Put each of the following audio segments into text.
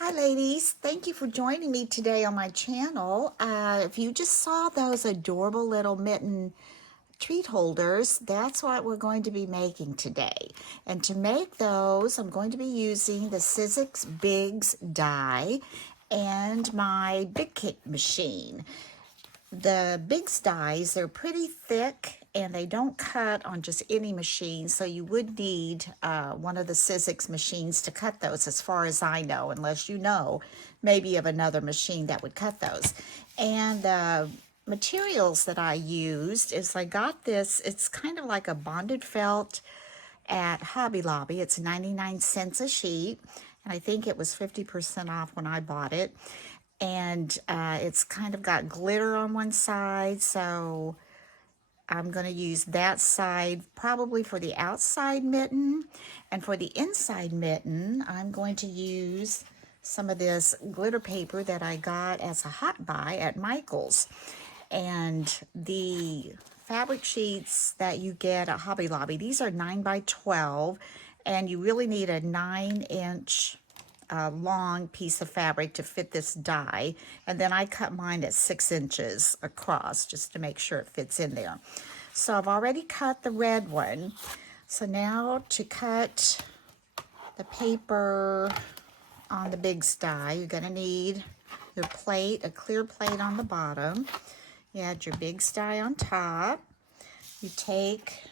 Hi ladies, thank you for joining me today on my channel. If you just saw those adorable little mitten treat holders, that's what we're going to be making today. And to make those, I'm going to be using the Sizzix Bigz Die and my Big Cake machine. The Bigz Dies, they're pretty thick and they don't cut on just any machine, so you would need one of the Sizzix machines to cut those, as far as I know, unless you know maybe of another machine that would cut those. And the materials that I used is I got this, it's kind of like a bonded felt at Hobby Lobby. It's 99 cents a sheet, and I think it was 50% off when I bought it. And it's kind of got glitter on one side, so I'm going to use that side probably for the outside mitten. And for the inside mitten, I'm going to use some of this glitter paper that I got as a hot buy at Michael's. And the fabric sheets that you get at Hobby Lobby, these are 9 by 12, and you really need a 9-inch long piece of fabric to fit this die. And then I cut mine at 6 inches across just to make sure it fits in there. So I've already cut the red one. So now to cut the paper on the Bigz Die, you're going to need your plate, a clear plate on the bottom. You add your Bigz Die on top. You take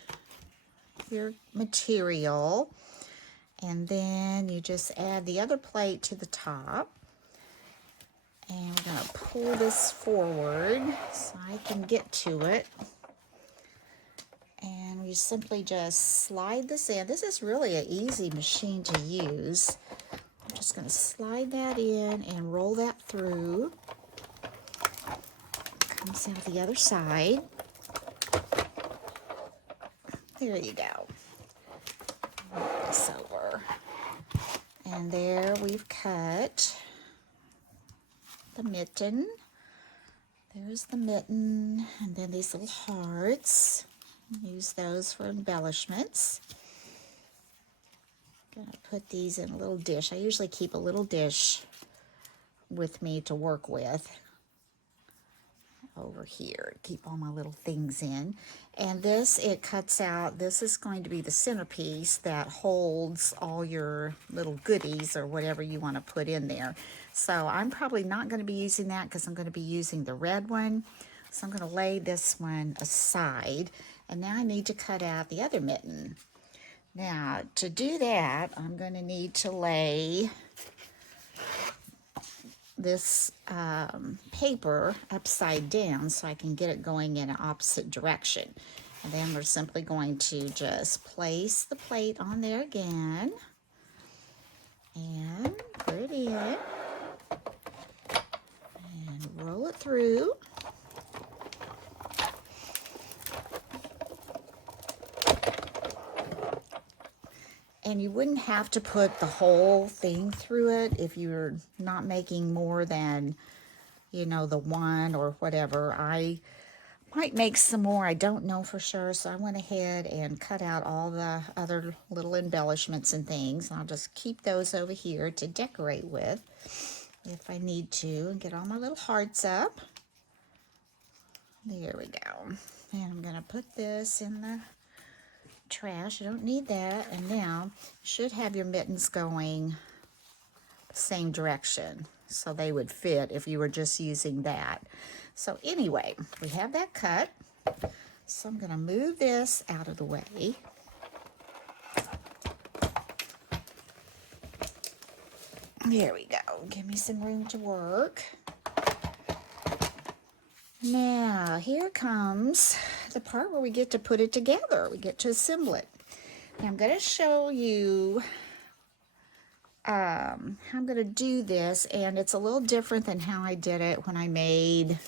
your material, and then you just add the other plate to the top. And we're going to pull this forward so I can get to it. And we simply just slide this in. This is really an easy machine to use. I'm just going to slide that in and roll that through. Comes out the other side. There you go. Move this over. And there we've cut the mitten. There's the mitten, and then these little hearts. Use those for embellishments. I'm gonna put these in a little dish. I usually keep a little dish with me to work with over here. Keep all my little things in. And this, it cuts out, this is going to be the centerpiece that holds all your little goodies or whatever you want to put in there. So I'm probably not going to be using that because I'm going to be using the red one. So I'm going to lay this one aside. And now I need to cut out the other mitten. Now, to do that, I'm going to need to lay this paper upside down so I can get it going in an opposite direction. And then we're simply going to just place the plate on there again and put it in and roll it through. And you wouldn't have to put the whole thing through it if you're not making more than, you know, the one or whatever. I might make some more. I don't know for sure. So I went ahead and cut out all the other little embellishments and things. I'll just keep those over here to decorate with if I need to, and get all my little hearts up. There we go. And I'm going to put this in the trash. You don't need that. And now you should have your mittens going the same direction so they would fit if you were just using that. So anyway, we have that cut. So I'm going to move this out of the way. There we go. Give me some room to work. Now, here comes the part where we get to put it together. We get to assemble it. Now, I'm going to show you how I'm going to do this, and it's a little different than how I did it when I made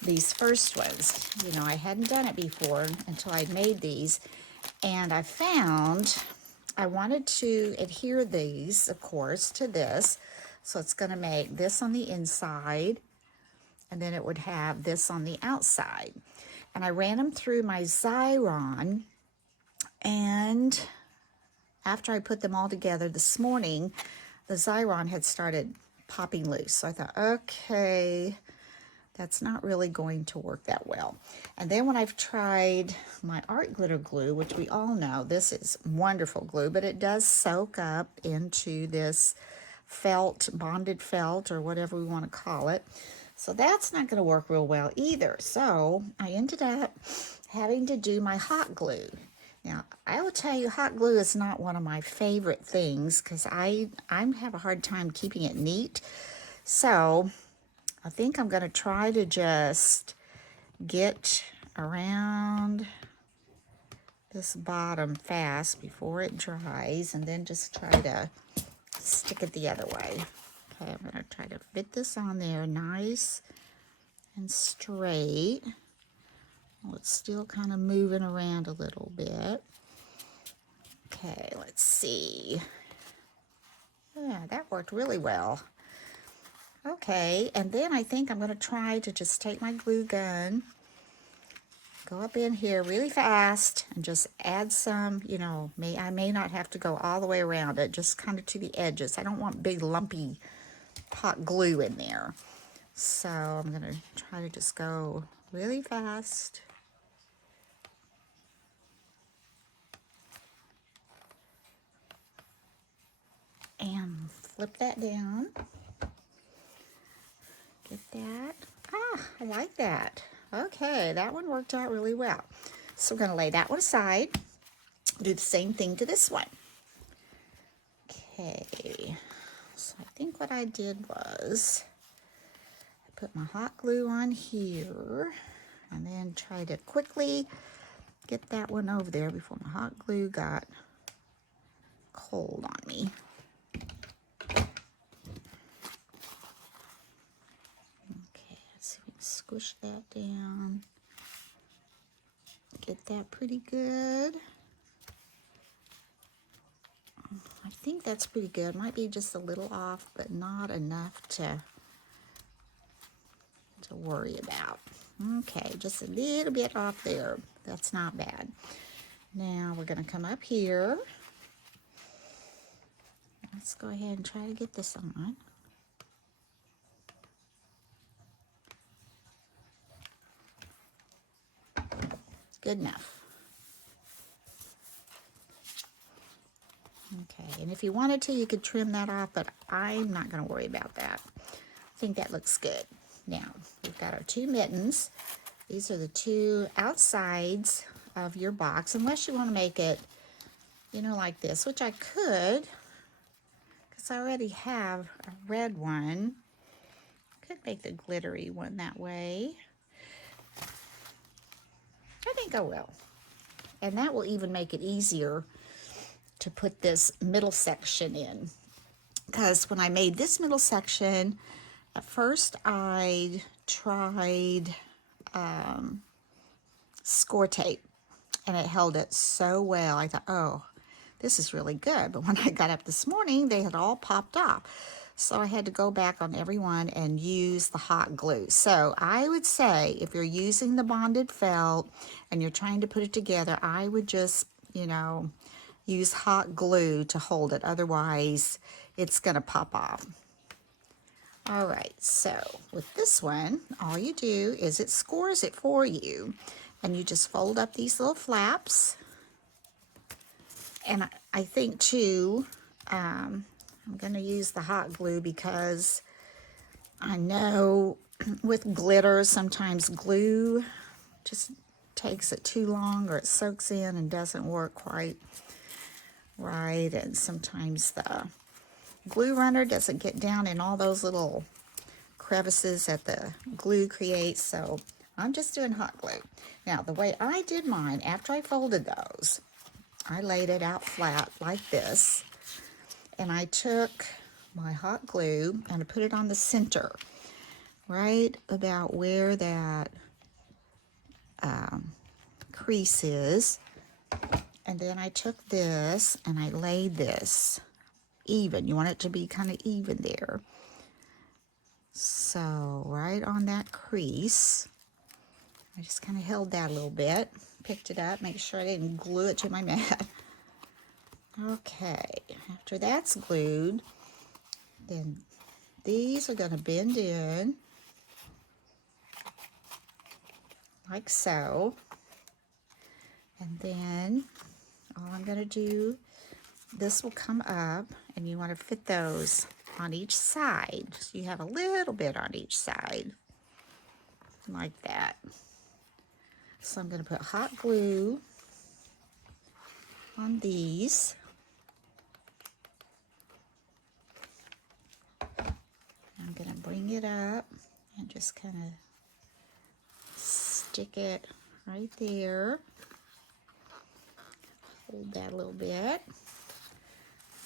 these first ones. You know, I hadn't done it before until I made these, and I found I wanted to adhere these, of course, to this. So it's going to make this on the inside, and then it would have this on the outside. And I ran them through my Xyron, and after I put them all together this morning, the Xyron had started popping loose. So I thought, okay, that's not really going to work that well. And then when I've tried my art glitter glue, which we all know, this is wonderful glue, but it does soak up into this felt, bonded felt, or whatever we want to call it. So that's not going to work real well either. So I ended up having to do my hot glue. Now, I will tell you, hot glue is not one of my favorite things because I have a hard time keeping it neat. So I think I'm going to try to just get around this bottom fast before it dries, and then just try to stick it the other way. Okay, I'm going to try to fit this on there nice and straight. Well, it's still kind of moving around a little bit. Okay, let's see. Yeah, that worked really well. Okay, and then I think I'm going to try to just take my glue gun, go up in here really fast, and just add some, you know, I may not have to go all the way around it, just kind of to the edges. I don't want big lumpy hot glue in there. So I'm going to try to just go really fast. And flip that down. Get that. Ah, I like that. Okay, that one worked out really well. So we're going to lay that one aside. Do the same thing to this one. Okay, so I think what I did was I put my hot glue on here and then try to quickly get that one over there before my hot glue got cold on me. Squish that down. Get that pretty good. I think that's pretty good. Might be just a little off, but not enough to worry about. Okay, just a little bit off there. That's not bad. Now we're going to come up here. Let's go ahead and try to get this on. Good enough. Okay, and if you wanted to, you could trim that off, but I'm not going to worry about that. I think that looks good. Now, we've got our two mittens. These are the two outsides of your box, unless you want to make it, you know, like this, which I could, because I already have a red one. Could make the glittery one that way. I think I will. And that will even make it easier to put this middle section in. Because when I made this middle section, at first I tried score tape, and it held it so well. I thought, oh, this is really good. But when I got up this morning, they had all popped off. So I had to go back on every one and use the hot glue. So I would say if you're using the bonded felt and you're trying to put it together, I would just, you know, use hot glue to hold it. Otherwise, it's going to pop off. All right, so with this one, all you do is it scores it for you. And you just fold up these little flaps. And I think, too, I'm going to use the hot glue because I know with glitter, sometimes glue just takes it too long, or it soaks in and doesn't work quite right. And sometimes the glue runner doesn't get down in all those little crevices that the glue creates. So I'm just doing hot glue. Now, the way I did mine, after I folded those, I laid it out flat like this. And I took my hot glue and I put it on the center, right about where that crease is. And then I took this and I laid this even. You want it to be kind of even there. So right on that crease, I just kind of held that a little bit, picked it up, make sure I didn't glue it to my mat. Okay, after that's glued, Then these are going to bend in like so. And then all I'm going to do, this will come up, and you want to fit those on each side. So you have a little bit on each side, like that. So I'm going to put hot glue on these. I'm going to bring it up and just kind of stick it right there. Hold that a little bit.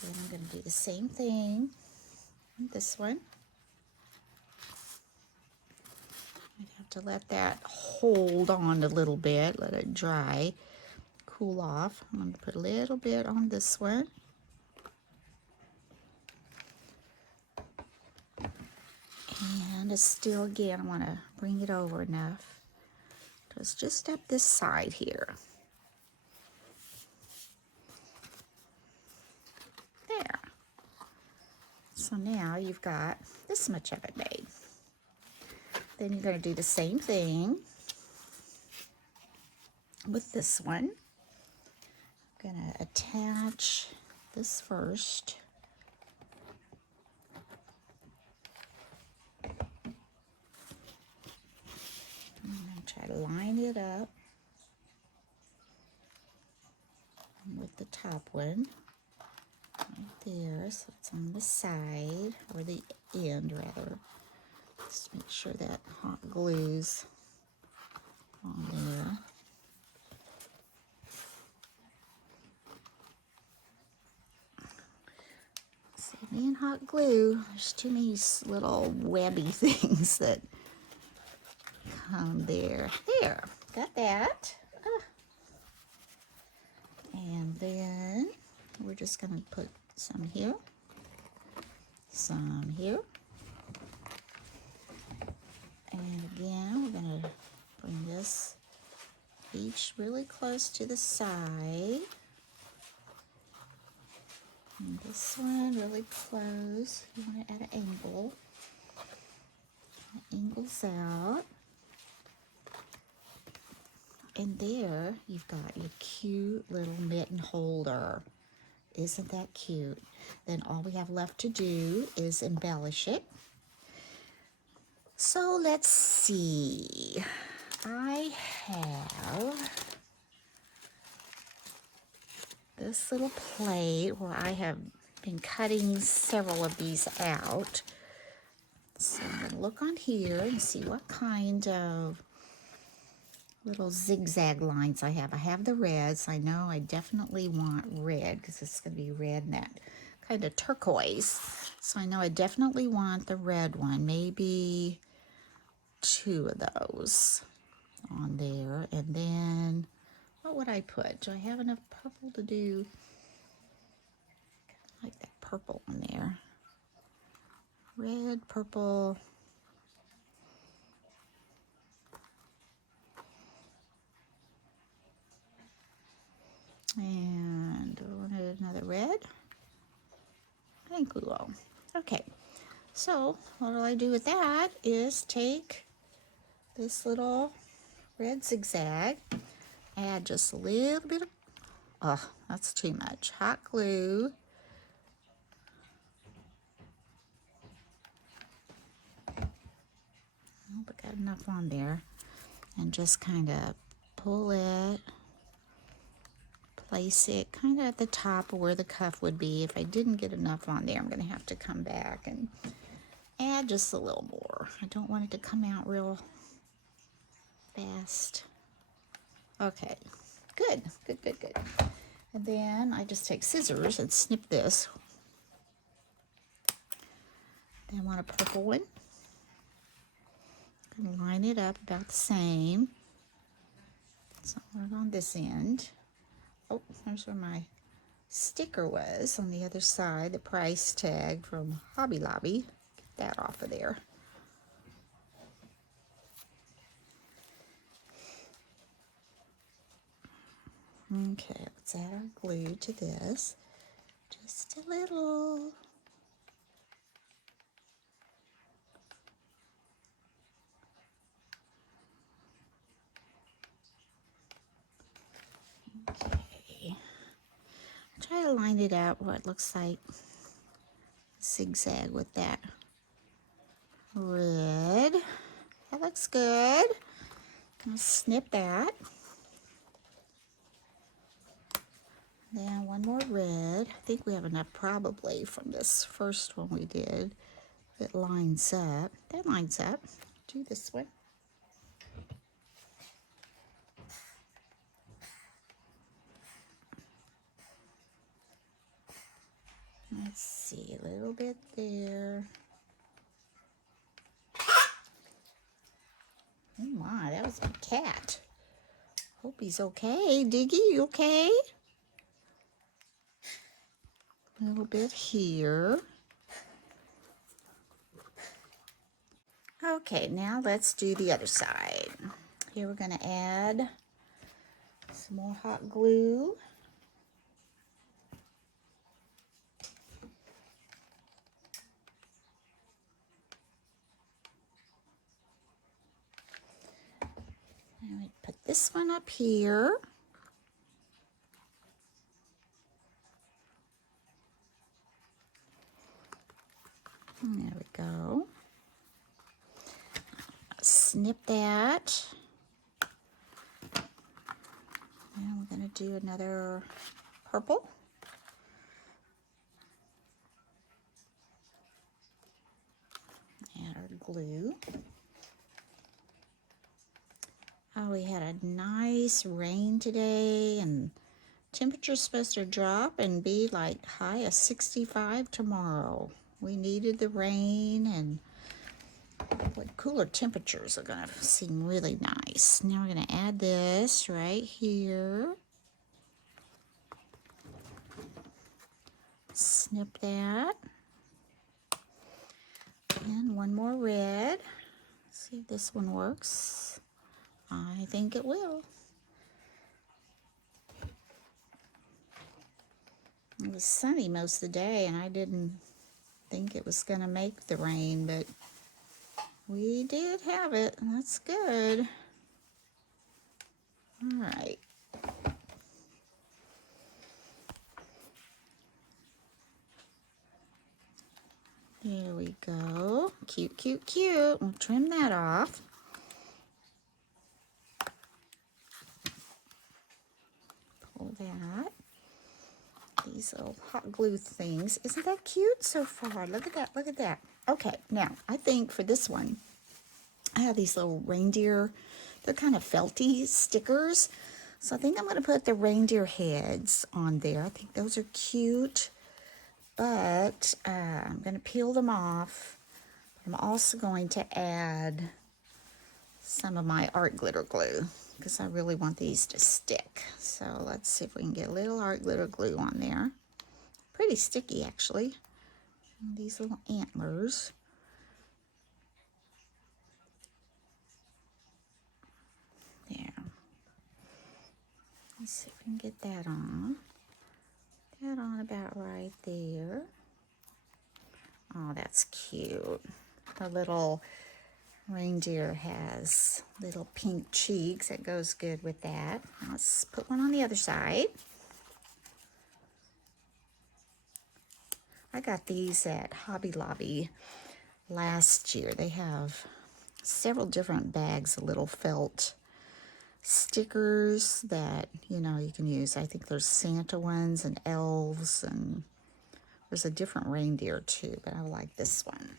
Then I'm going to do the same thing with this one. I have to let that hold on a little bit, let it dry, cool off. I'm going to put a little bit on this one. And it's still, again, I want to bring it over enough. It's just up this side here. There. So now you've got this much of it made. Then you're going to do the same thing with this one. I'm going to attach this first. I'm going to try to line it up with the top one right there, so it's on the side, or the end rather. Just make sure that hot glue's on there. See, me and hot glue, there's too many little webby things that come there. There, got that. And then we're just going to put some here, some here. And again, we're going to bring this each really close to the side. And this one really close. You want it at an angle. It angles out. And there you've got your cute little mitten holder. Isn't that cute? Then all we have left to do is embellish it. So let's see. I have this little plate where I have been cutting several of these out. So I'm going to look on here and see what kind of little zigzag lines I have. I have the reds. I know I definitely want red because it's going to be red and that kind of turquoise. So I know I definitely want the red one. Maybe 2 of those on there. And then what would I put? Do I have enough purple to do? I like that purple on there. Red, purple. And I wanted another red. I think we will. Okay, so what I do with that is take this little red zigzag, add just a little bit of, oh, that's too much, hot glue. I hope I got enough on there. And just kind of pull it, place it kind of at the top of where the cuff would be. If I didn't get enough on there, I'm going to have to come back and add just a little more. I don't want it to come out real fast. Okay, good, good, good, good. And then I just take scissors and snip this. Then I want a purple one. I'm going to line it up about the same. Somewhere on this end. Oh, there's where my sticker was on the other side, the price tag from Hobby Lobby. Get that off of there. Okay, let's add our glue to this. Just a little. to line it up where it looks like zigzag with that red. That looks good. I'm gonna snip that. Then one more red. I think we have enough probably from this first one we did. It lines up. That lines up. Do this one. Let's see, a little bit there. Oh my, that was my cat. Hope he's okay. Diggy, you okay? A little bit here. Okay, now let's do the other side. Here we're going to add some more hot glue. And we put this one up here. And there we go. Snip that. And we're going to do another purple. Add our glue. Oh, we had a nice rain today, and temperature's supposed to drop and be like high of 65 tomorrow. We needed the rain, and what cooler temperatures are going to seem really nice. Now we're going to add this right here. Snip that. And one more red. See if this one works. I think it will. It was sunny most of the day, and I didn't think it was going to make the rain, but we did have it, and that's good. All right. There we go. Cute, cute, cute. We'll trim that off. Pull that. These little hot glue things. Isn't that cute so far? Look at that, look at that. Okay, now I think for this one, I have these little reindeer, they're kind of felty stickers. So I think I'm going to put the reindeer heads on there. I think those are cute, but I'm going to peel them off. I'm also going to add some of my art glitter glue because I really want these to stick. So let's see if we can get a little art glitter glue on there. Pretty sticky actually. And these little antlers. There. Let's see if we can get that on. That on about right there. Oh, that's cute. The little reindeer has little pink cheeks. That goes good with that. Let's put one on the other side. I got these at Hobby Lobby last year. They have several different bags of little felt stickers that, you know, you can use. I think there's Santa ones and elves, and there's a different reindeer too, but I like this one.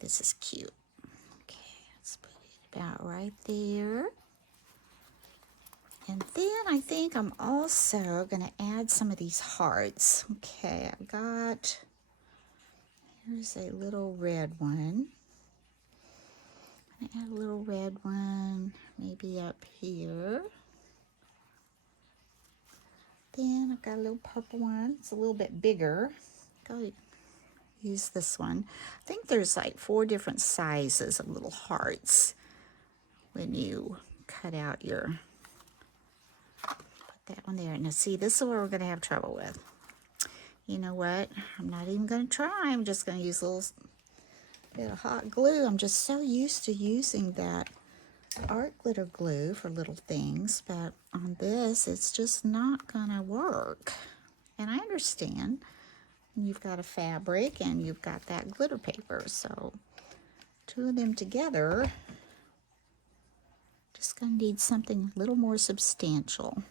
This is cute. Okay, let's put it about right there. And then I think I'm also going to add some of these hearts. Okay, I've got, here's a little red one. I'm going to add a little red one, maybe up here. Then I've got a little purple one. It's a little bit bigger. Go use this one. I think there's like 4 different sizes of little hearts when you cut out your, put that one there. Now see, this is where we're going to have trouble with. You know what? I'm not even going to try. I'm just going to use a little bit of hot glue. I'm just so used to using that art glitter glue for little things, but on this it's just not gonna work. And I understand you've got a fabric and you've got that glitter paper, so two of them together, just gonna need something a little more substantial.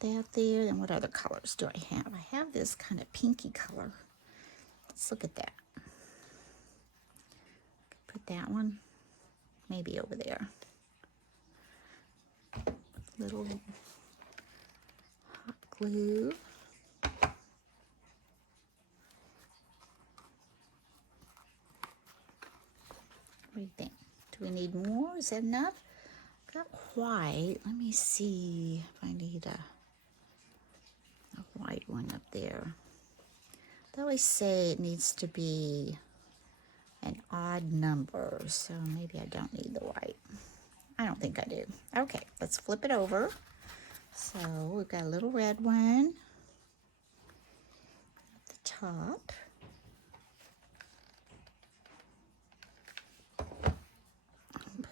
Put that there. And what other colors do I have? I have this kind of pinky color. Let's look at that. Put that one maybe over there. Little hot glue. What do you think? Do we need more? Is that enough? Got white. Let me see if I need a white one up there. They always say it needs to be an odd number, so maybe I don't need the white. I don't think I do. Okay, let's flip it over. So we've got a little red one at the top.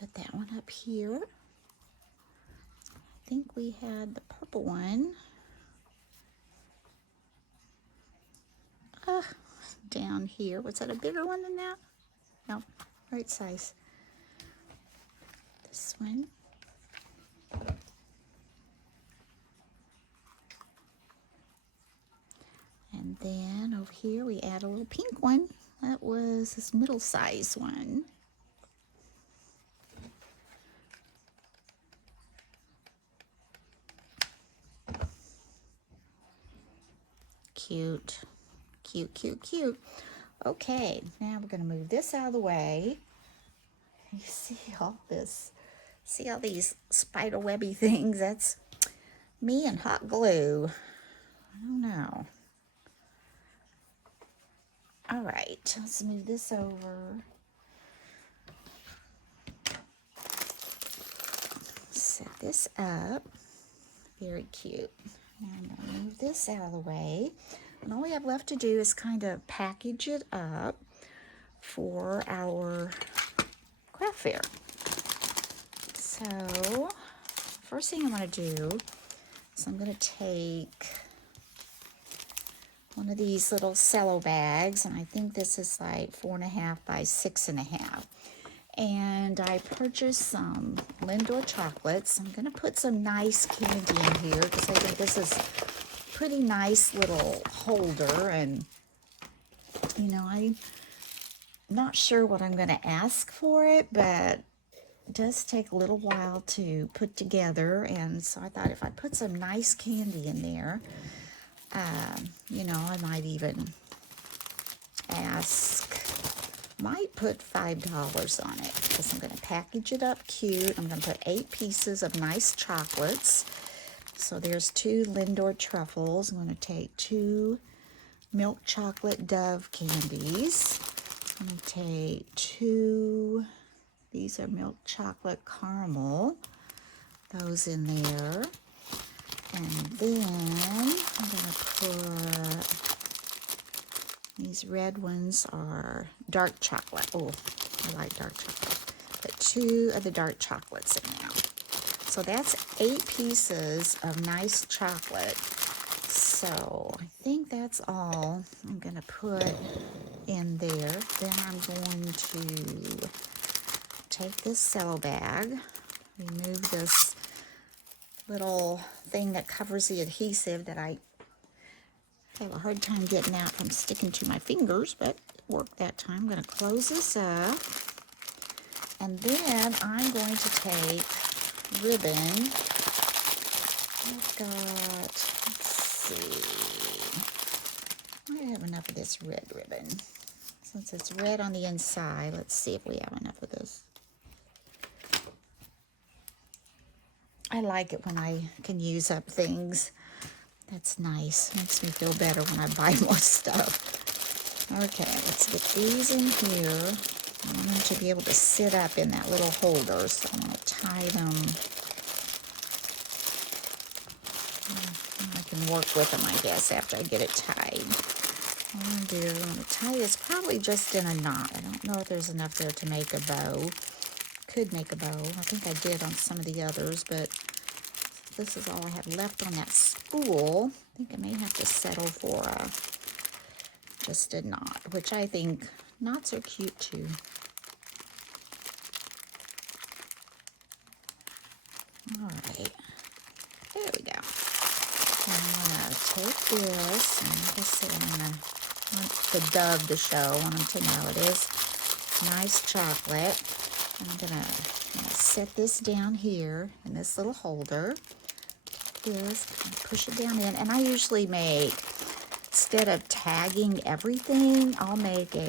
Put that one up here. I think we had the purple one. Down here. Was that a bigger one than that? No, right size. This one. And then over here we add a little pink one. That was this middle size one. Cute. Cute, cute, cute. Okay, now we're going to move this out of the way. You see all this, see all these spider webby things? That's me and hot glue. I don't know. All right, let's move this over. Set this up. Very cute. Now I'm going to move this out of the way. And all we have left to do is kind of package it up for our craft fair. So, first thing I'm going to do is I'm going to take one of these little cello bags, and I think this is like 4.5 by 6.5. And I purchased some Lindor chocolates. I'm going to put some nice candy in here because I think this is pretty nice little holder, and you know, I'm not sure what I'm going to ask for it, but it does take a little while to put together, and so I thought if I put some nice candy in there, you know, I might even might put $5 on it because I'm going to package it up cute. I'm going to put 8 pieces of nice chocolates. So there's 2 Lindor truffles. I'm going to take 2 milk chocolate Dove candies. I'm going to take 2, these are milk chocolate caramel, those in there. And then I'm going to put, these red ones are dark chocolate. Oh, I like dark chocolate. Put 2 of the dark chocolates in there. So that's 8 pieces of nice chocolate. So I think that's all I'm going to put in there. Then I'm going to take this cello bag, remove this little thing that covers the adhesive that I have a hard time getting out from sticking to my fingers, but it worked that time. I'm going to close this up. And then I'm going to take ribbon. I've got, let's see, I have enough of this red ribbon. Since it's red on the inside, let's see if we have enough of this. I like it when I can use up things. That's nice. Makes me feel better when I buy more stuff. Okay, let's get these in here. I want them to be able to sit up in that little holder, so I'm going to tie them. I can work with them, I guess, after I get it tied. What I'm going to tie this probably just in a knot. I don't know if there's enough there to make a bow. Could make a bow. I think I did on some of the others, but this is all I have left on that spool. I think I may have to settle for just a knot, which I think knots are cute too. All right, there we go. And I'm gonna take this, and like I said, I want the dove to show. I want them to know it is nice chocolate. I'm gonna set this down here in this little holder. This, push it down in, and I usually make, instead of tagging everything, I'll make a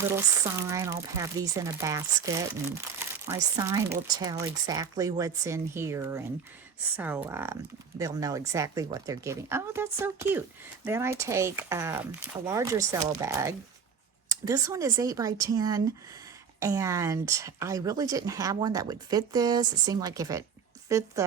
little sign. I'll have these in a basket, and my sign will tell exactly what's in here, and so they'll know exactly what they're getting. Oh, that's so cute. Then I take a larger cello bag. This one is 8 by 10, and I really didn't have one that would fit this. It seemed like if it fit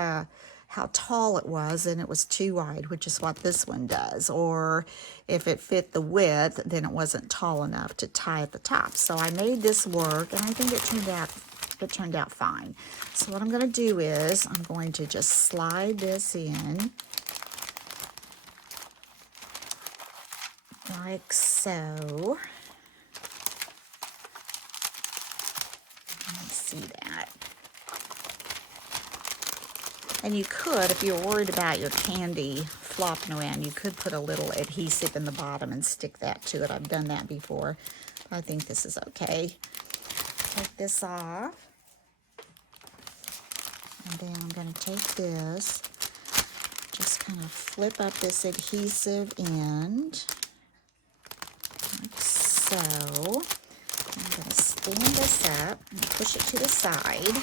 how tall it was, and it was too wide, which is what this one does. Or if it fit the width, then it wasn't tall enough to tie at the top. So I made this work, and I think it turned out fine. So what I'm going to do is I'm going to just slide this in like so. Let me see that. And you could, if you're worried about your candy flopping around, you could put a little adhesive in the bottom and stick that to it. I've done that before. I think this is okay. Take this off. And then I'm going to take this, just kind of flip up this adhesive end, like so. I'm going to stand this up and push it to the side.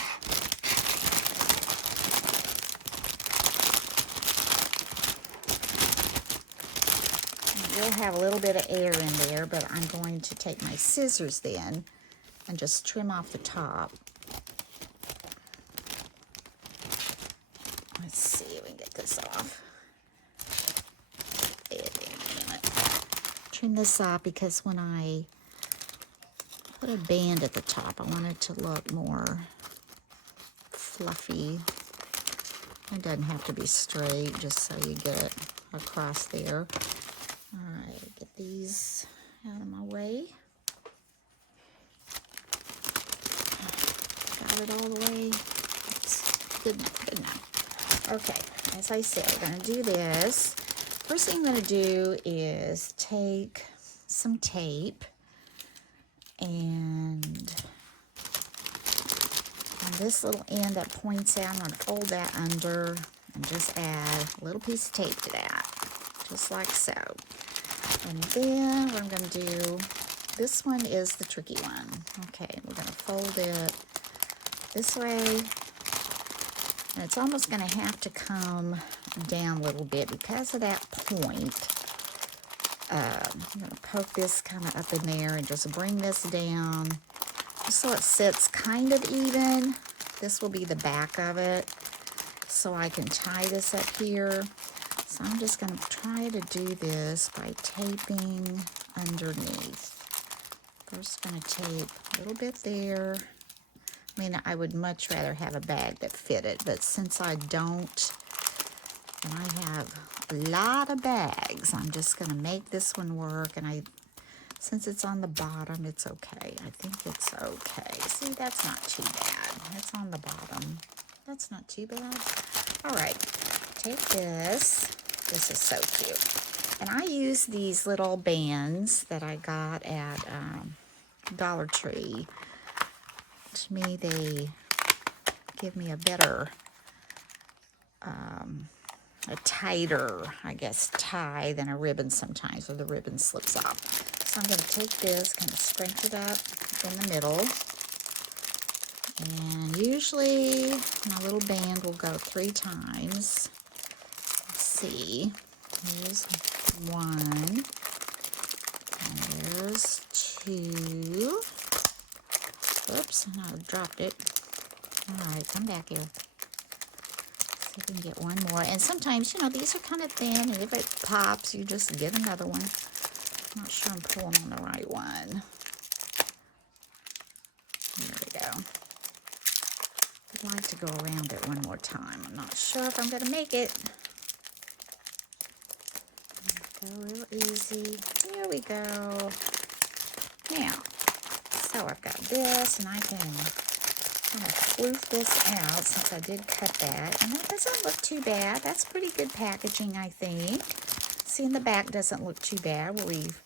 You'll have a little bit of air in there, but I'm going to take my scissors then and just trim off the top. Let's see if we can get this off. Trim this off because when I put a band at the top, I want it to look more fluffy. It doesn't have to be straight, just so you get it across there. All right, get these out of my way. Got it all the way. It's good enough. Okay, as I said, we're going to do this. First thing I'm going to do is take some tape, and on this little end that points out, I'm going to fold that under and just add a little piece of tape to that, just like so. And then what I'm going to do, this one is the tricky one. Okay, we're going to fold it this way. And it's almost going to have to come down a little bit because of that point. I'm going to poke this kind of up in there and just bring this down just so it sits kind of even. This will be the back of it, so I can tie this up here. So I'm just going to try to do this by taping underneath. First going to tape a little bit there. I mean, I would much rather have a bag that fitted, but since I don't, and I have a lot of bags, I'm just going to make this one work. And since it's on the bottom, it's okay. I think it's okay. See, that's not too bad. It's on the bottom. That's not too bad. All right, take this. This is so cute. And I use these little bands that I got at Dollar Tree. To me, they give me a better, a tighter, I guess, tie than a ribbon sometimes, or the ribbon slips off. So I'm going to take this, kind of sprinkle it up in the middle. And usually my little band will go 3 times. Let's see. Here's 1. And there's 2. Oops, I dropped it. All right, come back here. See if we can get one more. And sometimes, you know, these are kind of thin, and if it pops, you just get another one. I'm not sure I'm pulling on the right one. There we go. I'd like to go around it one more time. I'm not sure if I'm going to make it. Go real easy. There we go. Now, so I've got this, and I can kind of floof this out since I did cut that. And that doesn't look too bad. That's pretty good packaging, I think. See, in the back doesn't look too bad where we've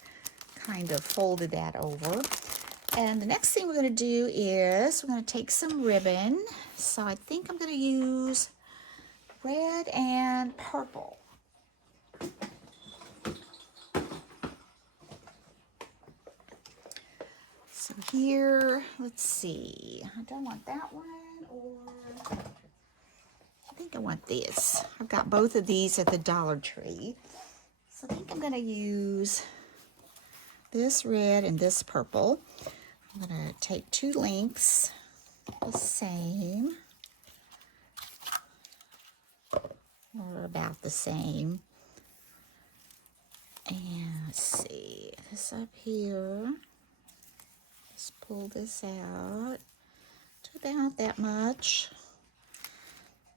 kind of folded that over. And the next thing we're going to do is we're going to take some ribbon. So I think I'm going to use red and purple. So here, let's see. I don't want that one, or I think I want this. I've got both of these at the Dollar Tree. So I think I'm going to use this red and this purple. I'm going to take two lengths, the same, or about the same. And let's see, this up here. Let's pull this out to about that much.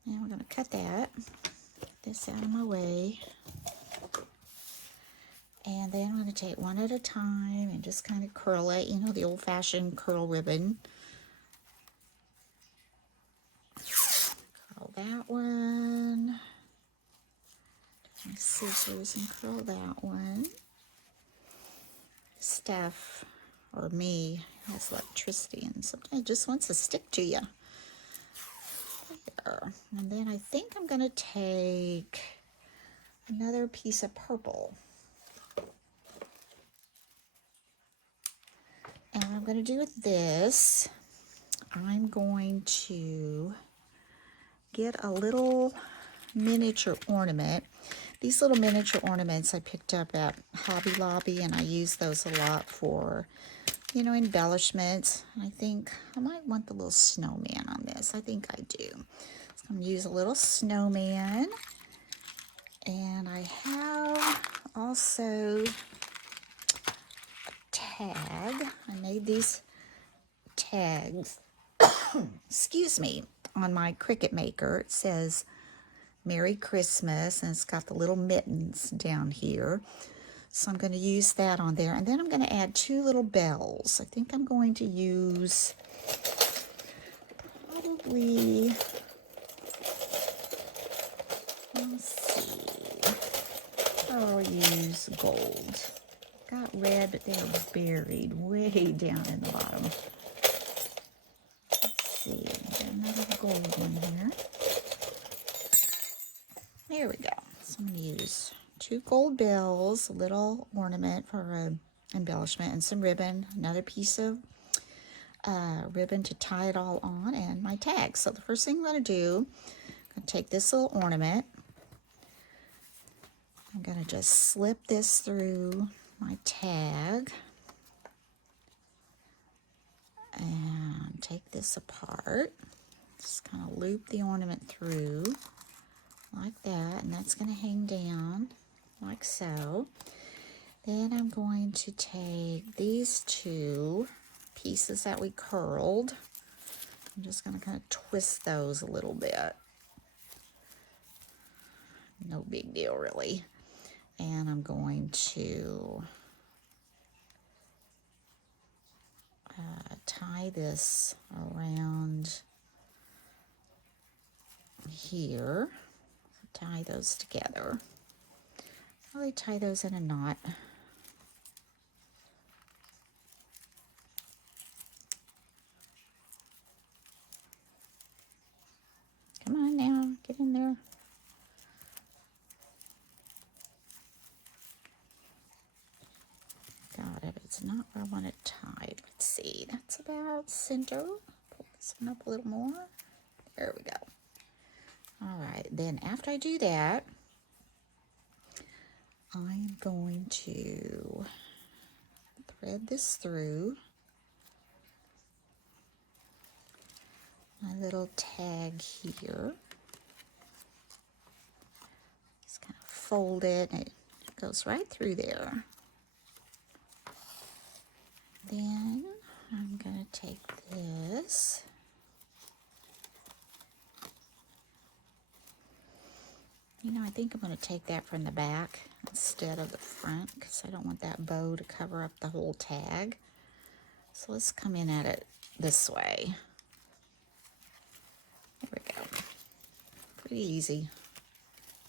Now we're going to cut that. Get this out of my way. And then I'm going to take one at a time and just kind of curl it, you know, the old-fashioned curl ribbon. Curl that one. Take my scissors and curl that one. Steph, or me, has electricity and sometimes it just wants to stick to you. There. And then I think I'm going to take another piece of purple. And what I'm going to do with this, I'm going to get a little miniature ornament. These little miniature ornaments I picked up at Hobby Lobby, and I use those a lot for, you know, embellishments. I think I might want the little snowman on this. I think I do. So I'm going to use a little snowman. And I have also tag. I made these tags, excuse me, on my Cricut Maker. It says Merry Christmas, and it's got the little mittens down here. So I'm going to use that on there. And then I'm going to add two little bells. I think I'm going to use probably, let's see, I'll use gold. Got red, but they're buried way down in the bottom. Let's see, got another gold one here. There we go. So I'm going to use two gold bells, a little ornament for embellishment, and some ribbon, another piece of ribbon to tie it all on, and my tag. So the first thing I'm going to do, I'm going to take this little ornament. I'm going to just slip this through my tag and take this apart. Just kind of loop the ornament through like that, and that's going to hang down like so. Then I'm going to take these two pieces that we curled. I'm just going to kind of twist those a little bit. No big deal, really. And I'm going to tie this around here. Tie those together. Probably tie those in a knot. Come on now, get in there. Got it. It's not where I want it tied. Let's see. That's about center. Pull this one up a little more. There we go. All right. Then after I do that, I'm going to thread this through my little tag here. Just kind of fold it, and it goes right through there. Then I'm going to take this You know, I think I'm going to take that from the back instead of the front because I don't want that bow to cover up the whole tag. So let's come in at it this way. There we go. Pretty easy.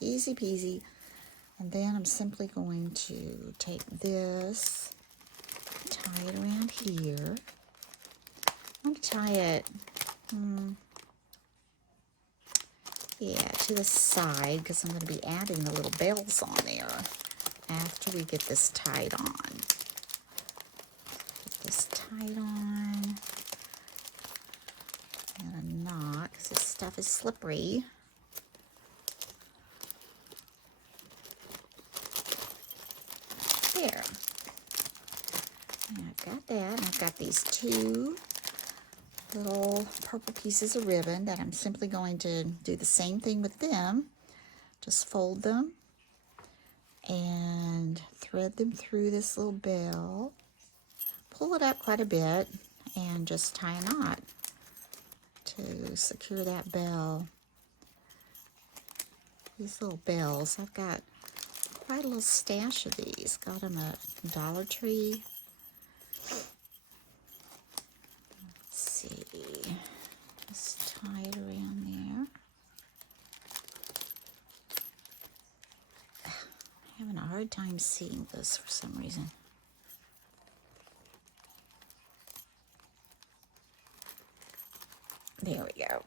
Easy peasy. And then I'm simply going to take this, tie it around here. I'm going to tie it, to the side because I'm going to be adding the little bells on there after we get this tied on. Get this tied on. And a knot because this stuff is slippery. There. And I've got that. And I've got these two little purple pieces of ribbon that I'm simply going to do the same thing with them. Just fold them and thread them through this little bell. Pull it up quite a bit and just tie a knot to secure that bell. These little bells, I've got quite a little stash of these. Got them at Dollar Tree. Let's see. Just tie it around there. I'm having a hard time seeing this for some reason. There we go.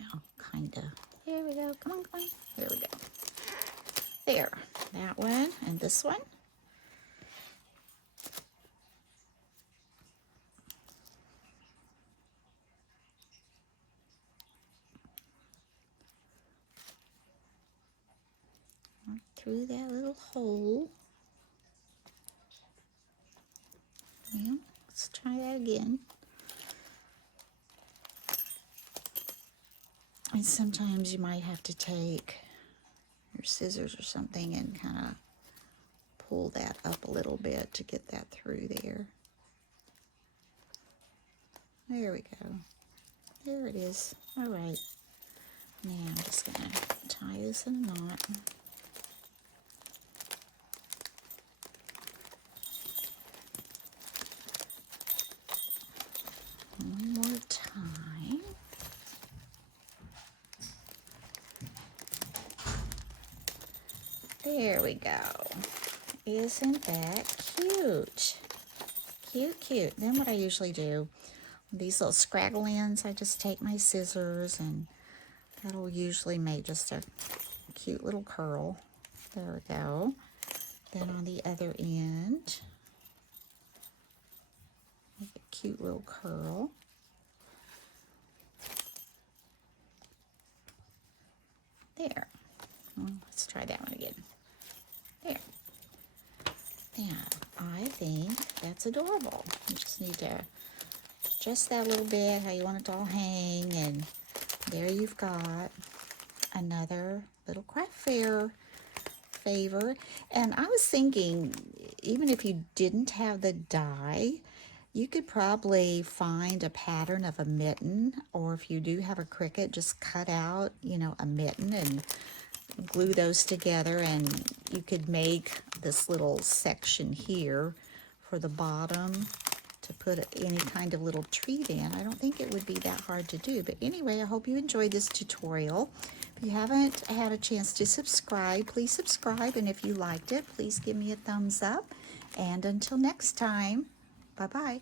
Well, kind of. There we go. Come on, come on. There we go. There. That one and this one. Through that little hole. Yeah, let's try that again. And sometimes you might have to take your scissors or something and kind of pull that up a little bit to get that through there. There we go. There it is. All right. Now I'm just going to tie this in a knot. One more time. There we go. Isn't that cute? Cute, cute. Then what I usually do, these little scraggle ends, I just take my scissors and that'll usually make just a cute little curl. There we go. Then on the other end, make a cute little curl. There. Well, let's try that one again. There. Now, I think that's adorable. You just need to adjust that a little bit, how you want it to all hang, and there you've got another little craft fair favor. And I was thinking, even if you didn't have the die, you could probably find a pattern of a mitten, or if you do have a cricket, just cut out, a mitten and glue those together, and you could make this little section here for the bottom to put any kind of little treat in. I don't think it would be that hard to do, but anyway, I hope you enjoyed this tutorial. If you haven't had a chance to subscribe, please subscribe, and if you liked it, please give me a thumbs up, and until next time, bye-bye.